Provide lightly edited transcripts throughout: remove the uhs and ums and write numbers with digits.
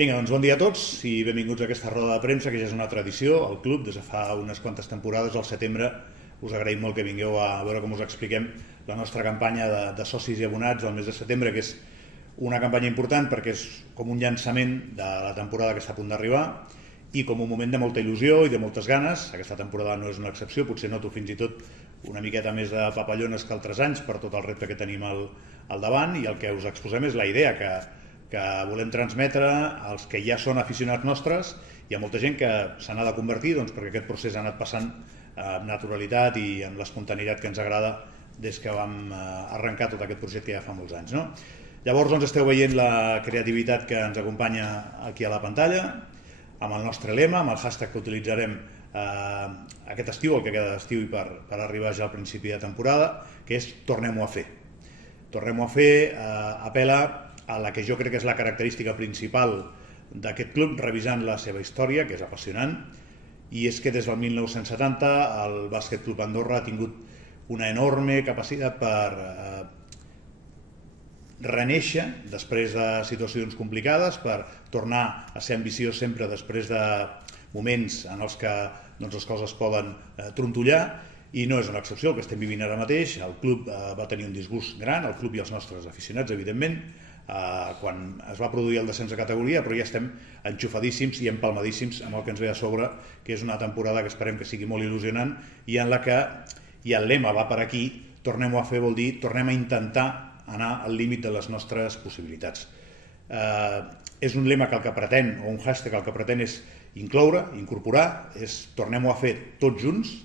Vinga, doncs bon dia a tots i benvinguts a aquesta roda de premsa, que ja és una tradició al club des de fa unes quantes temporades. Al setembre us agraïm molt que vingueu a veure com us expliquem la nostra campanya de socis i abonats del mes de setembre, que és una campanya important perquè és com un llançament de la temporada que està a punt d'arribar i com un moment de molta il·lusió i de moltes ganes. Aquesta temporada no és una excepció, potser noto fins i tot una miqueta més de papallones que altres anys per tot el repte que tenim al davant, i el que us exposem és la idea que volem transmetre als que ja són aficionats nostres i a molta gent que se n'ha de convertir, perquè aquest procés ha anat passant amb naturalitat i amb l'espontaneïtat que ens agrada des que vam arrencar tot aquest projecte ja fa molts anys. Llavors esteu veient la creativitat que ens acompanya aquí a la pantalla, amb el nostre lema, amb el hashtag que utilitzarem aquest estiu, el que queda d'estiu i per arribar ja al principi de temporada, que és Tornem-ho a fer. Tornem-ho a fer apel·la a la que jo crec que és la característica principal d'aquest club, revisant la seva història, que és apassionant, i és que des del 1970 el Bàsquet Club Andorra ha tingut una enorme capacitat per renéixer després de situacions complicades, per tornar a ser ambiciós sempre després de moments en els que les coses poden trontollar, i no és una excepció el que estem vivint ara mateix. El club va tenir un disgust gran, el club i els nostres aficionats, evidentment, quan es va produir el descens de categoria, però ja estem enxufadíssims i empalmadíssims amb el que ens ve a sobre, que és una temporada que esperem que sigui molt il·lusionant i en la que, i el lema va per aquí, tornem-ho a fer vol dir tornem a intentar anar al límit de les nostres possibilitats. És un lema que el que pretén, o un hashtag el que pretén és incloure, incorporar, és tornem-ho a fer tots junts,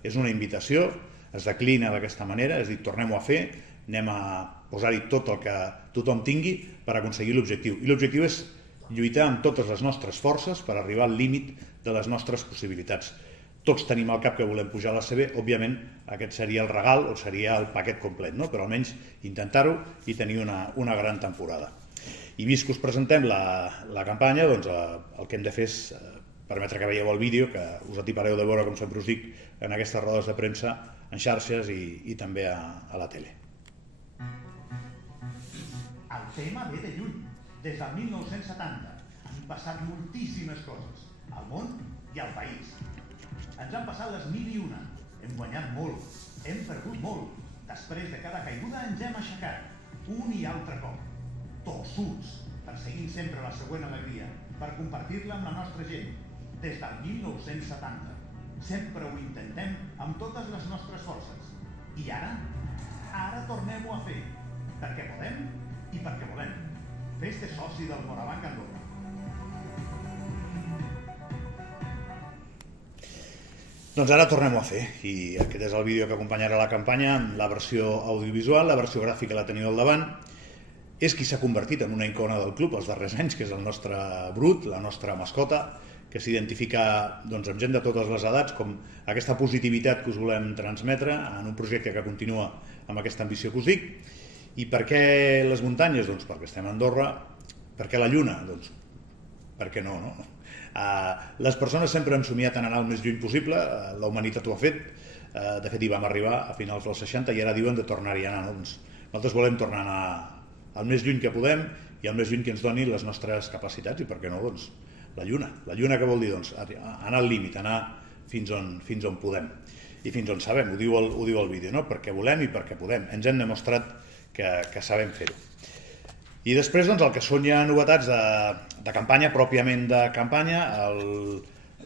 és una invitació, es declina d'aquesta manera, és dir, tornem-ho a fer, anem a posar-hi tot el que tothom tingui per aconseguir l'objectiu. I l'objectiu és lluitar amb totes les nostres forces per arribar al límit de les nostres possibilitats. Tots tenim al cap que volem pujar a l'ACB, òbviament aquest seria el regal o seria el paquet complet, però almenys intentar-ho i tenir una gran temporada. I vist que us presentem la campanya, el que hem de fer és permetre que veieu el vídeo, que us atipareu de veure, com sempre us dic, en aquestes rodes de premsa, en xarxes i també a la tele. El tema ve de lluny, des del 1970. Han passat moltíssimes coses, al món i al país. Ens han passat les 1001, hem guanyat molt, hem perdut molt. Després de cada caiguda ens hem aixecat, un i altre cop. Tossuts, perseguint sempre la següent alegria, per compartir-la amb la nostra gent. Des del 1970. Sempre ho intentem amb totes les nostres forces. I ara tornem-ho a fer, perquè podem i perquè volem. Fes-te soci del Morabanc Andorra. Doncs ara tornem-ho a fer, i aquest és el vídeo que acompanyarà la campanya, amb la versió audiovisual, la versió gràfica la teniu al davant. És qui s'ha convertit en una icona del club els darrers anys, que és el nostre Brut, la nostra mascota, que s'identifica amb gent de totes les edats, com aquesta positivitat que us volem transmetre en un projecte que continua amb aquesta ambició que us dic. I per què les muntanyes? Doncs perquè estem a Andorra. Per què la Lluna? Doncs per què no? Les persones sempre hem somiat en anar el més lluny possible, la humanitat ho ha fet, de fet hi vam arribar a finals dels 60 i ara diuen de tornar-hi a anar. Nosaltres volem tornar a anar el més lluny que podem i el més lluny que ens doni les nostres capacitats, i per què no, la Lluna. La Lluna què vol dir? Anar al límit, anar fins on podem i fins on sabem, ho diu el vídeo, perquè volem i perquè podem. Ens hem demostrat que sabem fer-ho. I després el que són ja novetats de campanya, pròpiament de campanya,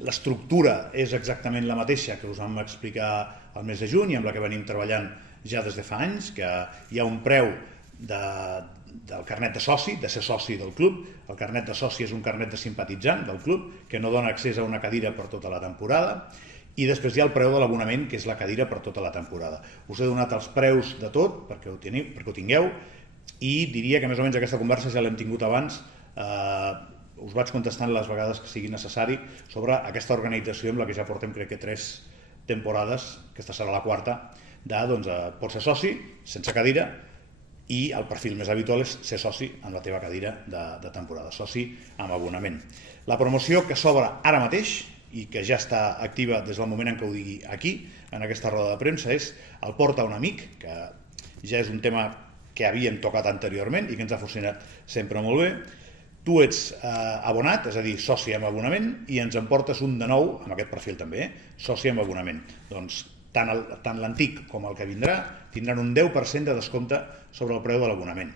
l'estructura és exactament la mateixa que us vam explicar el mes de juny i amb la que venim treballant ja des de fa anys, que hi ha un preu del carnet de soci, de ser soci del club. El carnet de soci és un carnet de simpatitzant del club que no dona accés a una cadira per tota la temporada, i després hi ha el preu de l'abonament, que és la cadira per tota la temporada. Us he donat els preus de tot perquè ho tingueu, i diria que més o menys aquesta conversa ja l'hem tingut abans. Us vaig contestant les vegades que sigui necessari sobre aquesta organització amb la que ja portem crec que 3 temporades, aquesta serà la 4, pots ser soci sense cadira, i el perfil més habitual és ser soci amb la teva cadira de temporada, soci amb abonament. La promoció que s'obre ara mateix i que ja està activa des del moment en què ho digui aquí, en aquesta roda de premsa, és el Porta un amic, que ja és un tema que havíem tocat anteriorment i que ens ha funcionat sempre molt bé, tu ets abonat, és a dir, soci amb abonament, i ens en portes un de nou, amb aquest perfil també, soci amb abonament. Doncs tant l'antic com el que vindrà tindran un 10% de descompte sobre el preu de l'abonament.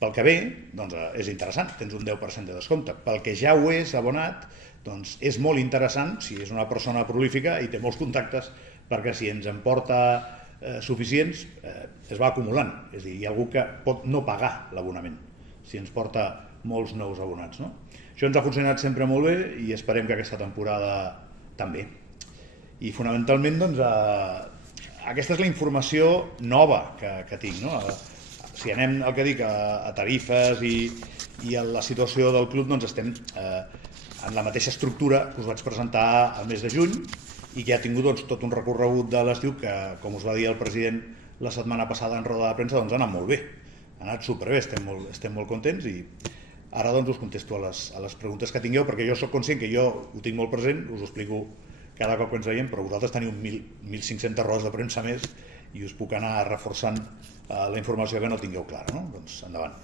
Pel que ve, doncs és interessant, tens un 10% de descompte. Pel que ja ho és abonat, doncs és molt interessant, si és una persona prolífica i té molts contactes, perquè si ens en porta suficients, es va acumulant. És a dir, hi ha algú que pot no pagar l'abonament, si ens porta molts nous abonats. No? Això ens ha funcionat sempre molt bé i esperem que aquesta temporada també. I fonamentalment, doncs, aquesta és la informació nova que tinc. No? Si anem, el que dic, a tarifes i a la situació del club, doncs estem en la mateixa estructura que us vaig presentar al mes de juny i que ha tingut doncs, tot un recorregut de l'estiu que, com us va dir el president la setmana passada en roda de premsa, doncs ha anat molt bé. Ha anat superbé, estem molt contents i ara doncs us contesto a les preguntes que tingueu, perquè jo sóc conscient que jo ho tinc molt present, us ho explico cada cop que ens veiem, però vosaltres teniu 1.500 rodes de premsa més i us puc anar reforçant la informació que no tingueu clara. No? Doncs endavant.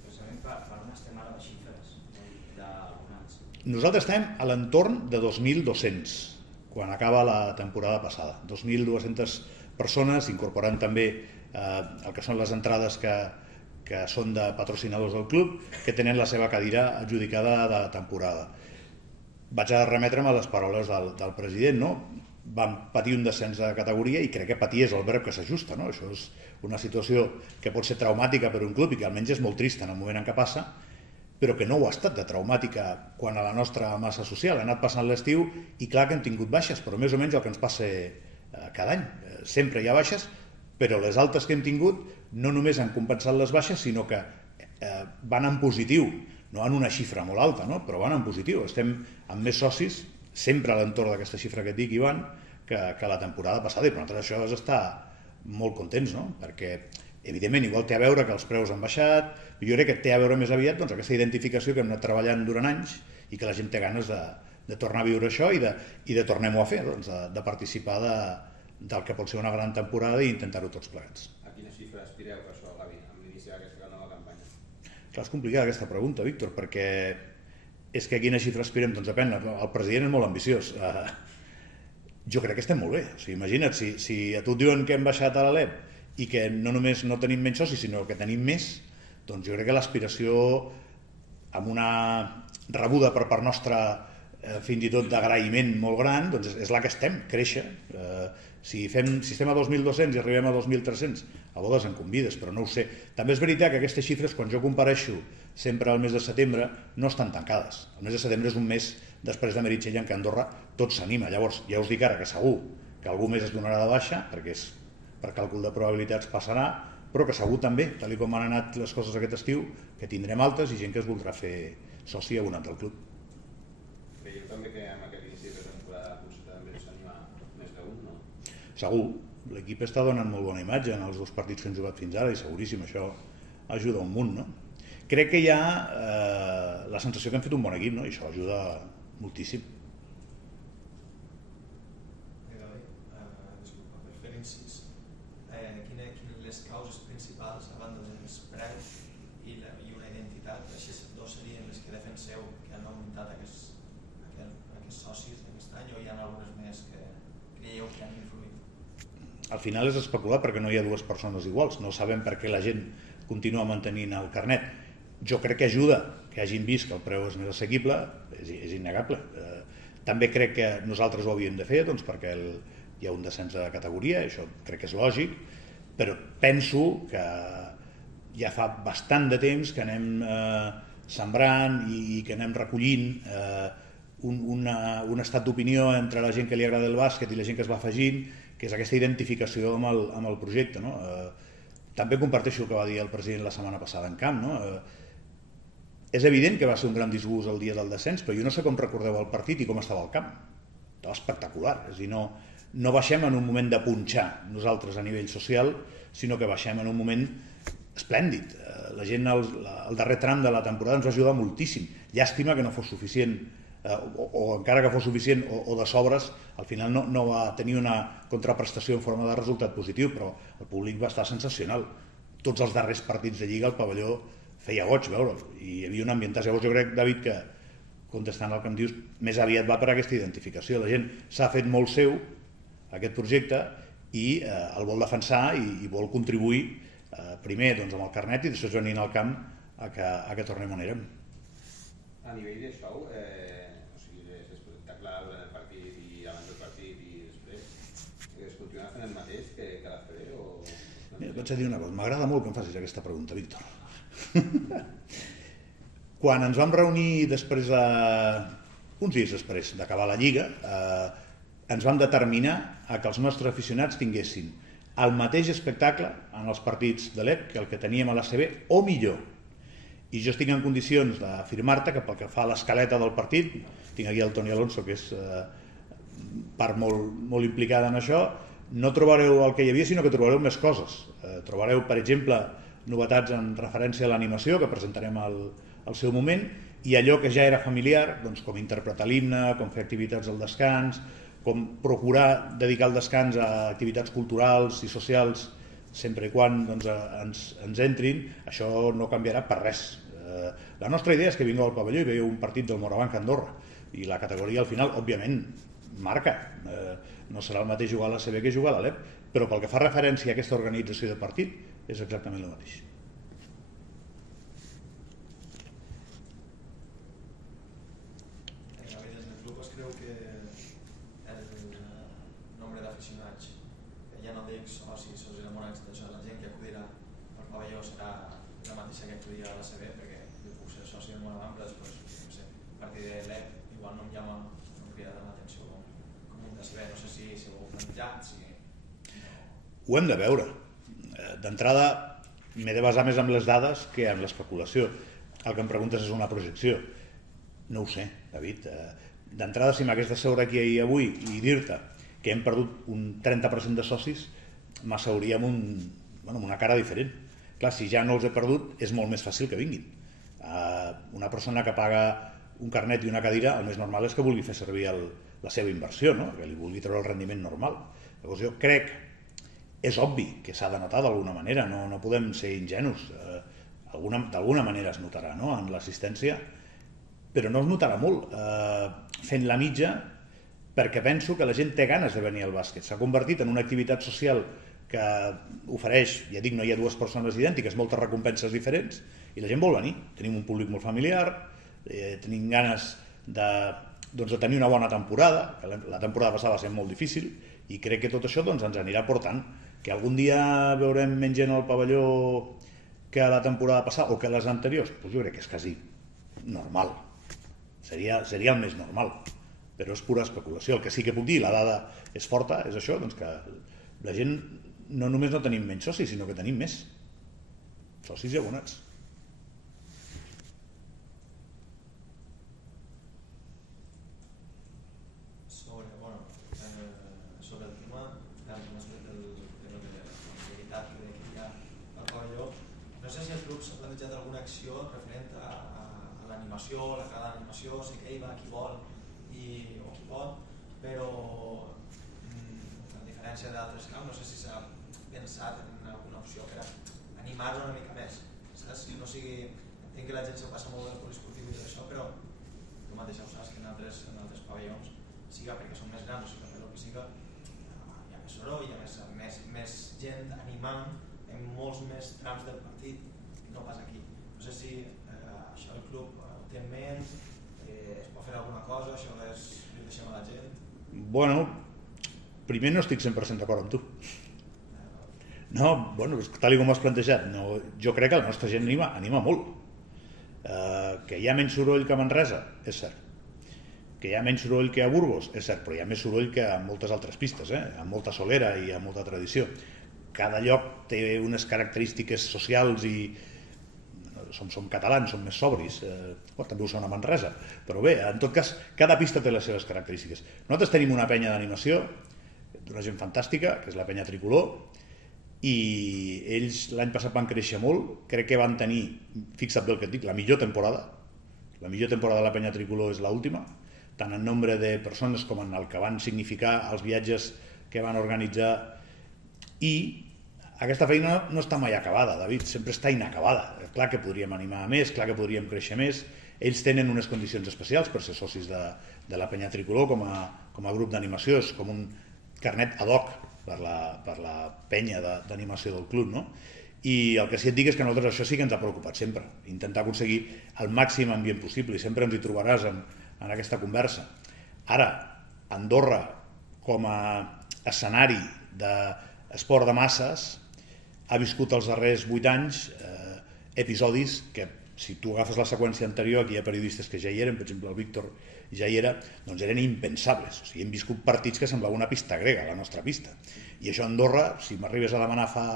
Precisament per on estem ara de xifres d'abonats? Nosaltres estem a l'entorn de 2.200 quan acaba la temporada passada. 2.200 persones, incorporant també el que són les entrades que són de patrocinadors del club, que tenen la seva cadira adjudicada de temporada. Vaig a remetre'm a les paroles del president, no? Vam patir un descens de categoria i crec que patir és el verb que s'ajusta, no? Això és una situació que pot ser traumàtica per un club i que almenys és molt trista en el moment en què passa, però que no ho ha estat de traumàtica quan a la nostra massa social. Ha anat passant l'estiu i clar que hem tingut baixes, però més o menys el que ens passa cada any. Sempre hi ha baixes, però les altes que hem tingut no només han compensat les baixes, sinó que van en positiu, no en una xifra molt alta, no? Però van en positiu. Estem amb més socis, sempre a l'entorn d'aquesta xifra que et dic, Ivan, que la temporada passada, i per nosaltres això és estar molt contents, no? Perquè, evidentment, igual té a veure que els preus han baixat, jo crec que té a veure més aviat doncs, aquesta identificació que hem anat treballant durant anys i que la gent té ganes de tornar a viure això i de tornem-ho a fer, doncs, de participar del que pot ser una gran temporada i intentar-ho tots plegats. A quina xifra aspireu per això, Gavi, amb l'inici d'aquesta nova campanya? Clar, és complicada aquesta pregunta, Víctor, perquè és que a quina xifra aspirem? Doncs depèn, el president és molt ambiciós. Jo crec que estem molt bé. O sigui, imagina't, si a tu et diuen que hem baixat a l'Alep i que no només no tenim menys socis, sinó que tenim més, doncs jo crec que l'aspiració, amb una rebuda per part nostra fins i tot d'agraïment molt gran, doncs és la que estem, créixer. Si estem a 2.200 i arribem a 2.300, a bodes en convides, però no ho sé. També és veritat que aquestes xifres, quan jo compareixo sempre al mes de setembre, no estan tancades. El mes de setembre és un mes després de Meritxell en què Andorra tot s'anima. Llavors, ja us dic ara que segur que algú més es donarà de baixa, perquè és per càlcul de probabilitats passarà, però que segur també, tal com han anat les coses aquest estiu, que tindrem altes i gent que es voldrà fer soci abonat del club. Creieu també que amb aquest inici de temporada potser també s'anima més d'un, no? Segur, l'equip està donant molt bona imatge en els dos partits que hem jugat fins ara i seguríssim, això ajuda un munt, no? Crec que hi ha la sensació que hem fet un bon equip, no? I això ajuda moltíssim. Disculpa, per fer incís, les causes principals, a banda dels preus i una identitat, aquestes dos serien les que defenseu que han augmentat aquests socis d'aquest any, o hi ha algunes més que creieu que han influït? Al final és especular perquè no hi ha dues persones iguals, no sabem per què la gent continua mantenint el carnet. Jo crec que ajuda que hagin vist que el preu és més assequible, és innegable. També crec que nosaltres ho havíem de fer, doncs perquè hi ha un descens de categoria, això crec que és lògic, però penso que ja fa bastant de temps que anem sembrant i que anem recollint un estat d'opinió entre la gent que li agrada el bàsquet i la gent que es va afegint, que és aquesta identificació amb el projecte. No? També comparteixo el que va dir el president la setmana passada en camp. No? És evident que va ser un gran disgust el dia del descens, però jo no sé com recordeu el partit i com estava el camp. Estava espectacular. És a dir, no baixem en un moment de punxar nosaltres a nivell social, sinó que baixem en un moment esplèndid. La gent al darrer tram de la temporada ens va ajudar moltíssim. Llàstima que no fos suficient, o encara que fos suficient o de sobres, al final no va tenir una contraprestació en forma de resultat positiu, però el públic va estar sensacional. Tots els darrers partits de Lliga el pavelló feia goig veure'l, i hi havia un ambientat. Llavors jo crec, David, que contestant al que em dius, més aviat va per aquesta identificació. La gent s'ha fet molt seu aquest projecte i el vol defensar i vol contribuir primer amb el carnet i després venint al camp a que tornem on érem. A nivell de show, o sigui, l'espectacle durant el partit i abans del partit i després, es continua fent el mateix que l'ACB o... Vaig a dir una cosa, m'agrada molt que em facis aquesta pregunta, Víctor. Quan ens vam reunir després uns dies després d'acabar la Lliga, ens vam determinar que els nostres aficionats tinguessin el mateix espectacle en els partits de l'EP que el que teníem a l'ACB o millor. I jo estic en condicions d'afirmar-te que pel que fa a l'escaleta del partit, tinc aquí el Toni Alonso, que és part molt implicada en això, no trobareu el que hi havia, sinó que trobareu més coses. Trobareu, per exemple, novetats en referència a l'animació, que presentarem al seu moment, i allò que ja era familiar, com interpretar l'himne, com fer activitats al descans, com procurar dedicar el descans a activitats culturals i socials sempre i quan ens entrin, això no canviarà per res. La nostra idea és que vingueu al pavelló i veieu un partit del Morabanc Andorra, i la categoria al final, òbviament, marca. No serà el mateix jugar a l'ACB que jugar a l'ALEP, però pel que fa referència a aquesta organització de partit, és exactament el mateix. El club es creu que el nombre d'aficionats, ja no dic socis o enamorats d'això, la gent que acudirà al pavelló serà la mateixa que acudirà a l'ACB, perquè jo puc ser soci del Morabanc, però després, no sé, a partir de l'EP igual no em llama, no em crida tant l'atenció com un d'ACB, no sé si ho heu plantejat, si... Ho hem de veure. D'entrada, m'he de basar més en les dades que en l'especulació. El que em preguntes és una projecció. No ho sé, David. D'entrada, si m'hagués de seure aquí avui i dir-te que hem perdut un 30% de socis, m'asseuria amb una cara diferent. Clar, si ja no els he perdut, és molt més fàcil que vinguin. Una persona que paga un carnet i una cadira, el més normal és que vulgui fer servir la seva inversió, no? Que li vulgui treure el rendiment normal. Llavors jo crec, és obvi que s'ha de notar d'alguna manera, no podem ser ingenus. D'alguna manera es notarà, no?, en l'assistència, però no es notarà molt fent la mitja, perquè penso que la gent té ganes de venir al bàsquet. S'ha convertit en una activitat social que ofereix, ja dic, no hi ha dues persones idèntiques, moltes recompenses diferents, i la gent vol venir. Tenim un públic molt familiar, tenim ganes de tenir una bona temporada, que la temporada passada va ser molt difícil, i crec que tot això ens anirà portant. Que algun dia veurem menys gent al pavelló que la temporada passada o que les anteriors, doncs jo crec que és quasi normal. Seria el més normal, però és pura especulació. El que sí que puc dir, la dada és forta, és això, que la gent no només no tenim menys socis, sinó que tenim més socis i abonats. Sobre el tema de l'habilitat que hi ha al pavelló, no sé si els grups han plantejat alguna acció referent a l'animació, la cara d'animació, sé que hi va qui vol o qui pot, però a diferència d'altres camps, no sé si s'ha pensat en alguna opció per animar-ho una mica més, saps? Que no sigui... Entenc que la gent se passa molt del poliesportiu i tot això, però tu mateix ho saps que en altres pavellons, siga perquè són més grans o siga per el que siga, hi ha més soroll, hi ha més gent animant en molts més trams del partit i no pas aquí. No sé si això el club ho té en ment, es pot fer alguna cosa, això ho deixem a la gent? Bueno, primer no estic 100% d'acord amb tu. No, tal com ho has plantejat, jo crec que la nostra gent anima molt. Que hi ha menys soroll que a Manresa, és cert. Que hi ha menys soroll que a Burgos, és cert, però hi ha més soroll que a moltes altres pistes, amb molta solera i amb molta tradició. Cada lloc té unes característiques socials i som catalans, som més sobris, també ho són a Manresa, però bé, en tot cas, cada pista té les seves característiques. Nosaltres tenim una penya d'animació d'una gent fantàstica, que és la penya Tricolor, i ells l'any passat van créixer molt, crec que van tenir, fixa't bé el que et dic, la millor temporada de la penya Tricolor és l'última, tant en nombre de persones com en el que van significar els viatges que van organitzar, i aquesta feina no està mai acabada, David, sempre està inacabada. Clar que podríem animar més, clar que podríem créixer més. Ells tenen unes condicions especials per ser socis de la Penya Tricolor com a grup d'animació, és com un carnet ad hoc per la penya d'animació del club, no? I el que sí et dic és que a nosaltres això sí que ens ha preocupat sempre, intentar aconseguir el màxim ambient possible, i sempre ens hi trobaràs en aquesta conversa. Ara, Andorra, com a escenari d'esport de masses, ha viscut els darrers 8 anys episodis que, si tu agafes la seqüència anterior, aquí hi ha periodistes que ja hi eren, per exemple el Víctor ja hi era, doncs eren impensables. O sigui, hem viscut partits que semblava una pista grega, la nostra pista. I això a Andorra, si m'arribes a demanar fa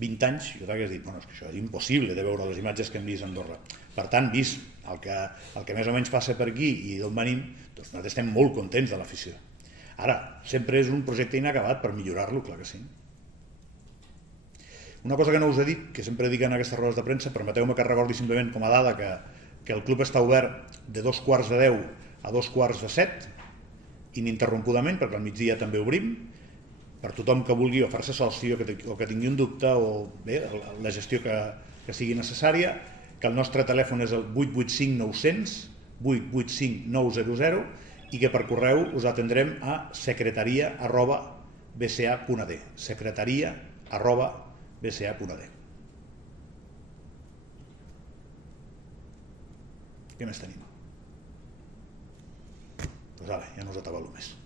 20 anys, jo t'hagués dit, bueno, és que això és impossible de veure les imatges que hem vist a Andorra. Per tant, vist el que més o menys passa per aquí i d'on venim, doncs nosaltres estem molt contents de l'afició. Ara, sempre és un projecte inacabat per millorar-lo, clar que sí. Una cosa que no us he dit, que sempre dic en aquestes rodes de premsa, permeteu-me que recordi simplement com a dada que el club està obert de 2:45 a 2:45, ininterrompudament, perquè al migdia també obrim, per tothom que vulgui o fer-se soci o que tingui un dubte o bé, la gestió que sigui necessària, que el nostre telèfon és el 885-900, 885-900, i que per correu us atendrem a secretaria@bca.d, secretaria@bca.d. Què més tenim? Doncs ara, ja no us atabalo més.